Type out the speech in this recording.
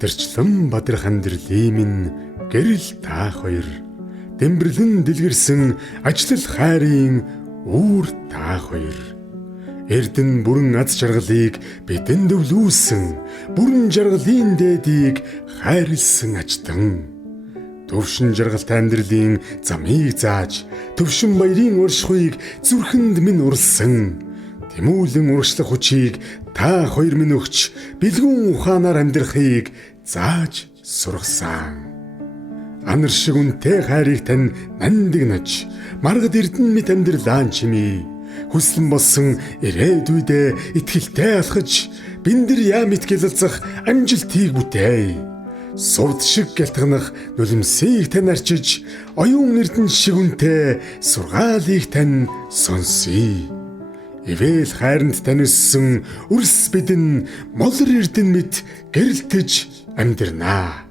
Бадарчлан бадрах амьдралын минь гэрэл та хоёр. Дэмбэрлэн дэлгэрсэн ажлал хайрын үүр та хоёр. Эрдэн бүрэн аз жаргалыг бидэнд өвлүүлсэн, бүрэн жаргалын дээдийг хайрлсан аждан. Төвшин жаргалтай амьдралын замыг зааж, төвшин баярын уршихуйг зүрхэнд минь урсан. Тэмүүлэн урагшлах хүчийг та хоёр минь өгч, бэлгүүн ухаанаар амьдрахыг зааж сургасан. Анар шиг үнтэй хайрыг тань нандинаж, маргад эрдэн мэт амьдралаан чимээ. Хүслэн болсон ирээдүйдээ итгэлтэй алхаж, бэндэр яам итгэлэлцэх амжилтыг бүтээе. Сувд шиг гялтганах нулимсыг тань арчиж, оюун эрдэн шиг үнтэй сургаалыг тань сонсъё. Ивэл хайранд тань өссөн үрс бидэн молор эрдэн мэт гэрэлтэж амьдрнаа.